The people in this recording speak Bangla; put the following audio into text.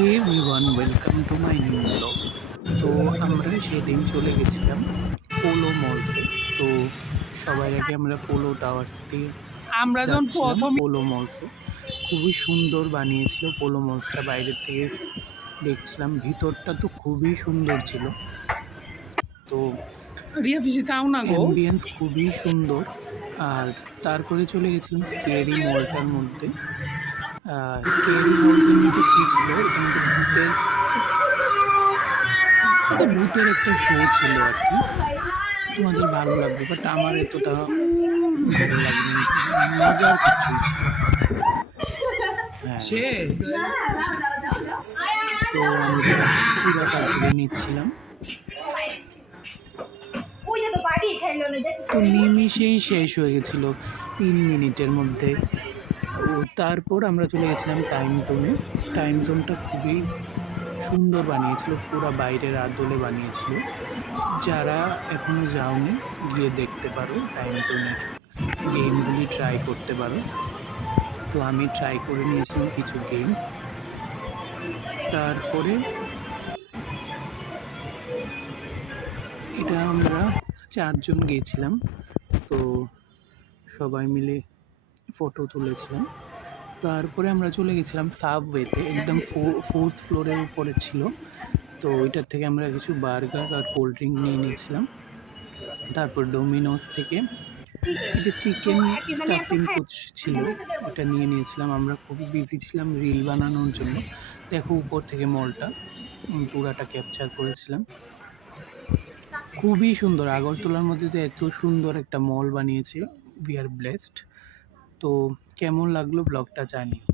Hey everyone, welcome to my new blog. তো আমরা সেদিন চলে গেছিলাম পোলো মলসে। তো সবার আগে আমরা পোলো টাওয়ার্স দিয়ে আমরা যখন যাচ্ছিলাম প্রথম পোলো মলসে। খুবই সুন্দর বানিয়েছিল পোলো মলসটা, বাইরের থেকে দেখছিলাম, ভিতরটা তো খুবই সুন্দর ছিল। তো রিয়া ফিসি চাও না গো। অ্যাম্বিয়েন্স খুবই সুন্দর। আর তারপরে চলে গেছিলাম স্কেরি মলটার মধ্যে। স্কেরি মলটার মধ্যে কী ছিল, এখানে তো ভূতের একটা শো ছিল আর কি। তোমাদের ভালো লাগবে, বাট আমার এতটা ভালো লাগেনি, মজার কিছুই ছিল। হ্যাঁ, সে তো আমরা পুরাটা ঘুরে নিচ্ছিলাম। তো নিমিষেই শেষ হয়ে গেছিলো 3 মিনিটের মধ্যে। ও তারপর আমরা চলে গেছিলাম টাইম জোনে। টাইম জোনটা খুবই সুন্দর বানিয়েছিল, পুরা বাইরের আদলে বানিয়েছিল। যারা এখনো যাওনি গিয়ে দেখতে পারো, টাইম জোনের গেমগুলি ট্রাই করতে পারো। তো আমি ট্রাই করে নিয়েছিলাম কিছু গেমস। তারপরে এটা আমরা 4 জন গিয়েছিলাম, তো সবাই মিলে ফটো তুলেছিলাম। তারপরে আমরা চলে গেছিলাম সাবওয়েতে, একদম 4th ফ্লোরের উপরে ছিল। তো ওইটার থেকে আমরা কিছু বার্গার আর কোল্ড ড্রিঙ্ক নিয়ে নিয়েছিলাম। তারপর ডোমিনোস থেকে এটা চিকেন স্টাফিং কুচ ছিল, ওটা নিয়ে নিয়েছিলাম। আমরা খুবই বিজি ছিলাম রিল বানানোর জন্য। দেখো উপর থেকে মলটা পুরাটা ক্যাপচার করেছিলাম। খুবই সুন্দর, আগরতলার মধ্যে তো এত সুন্দর একটা মল বানিয়েছে। We are blessed. তো কেমন লাগলো ব্লগটা জানিও।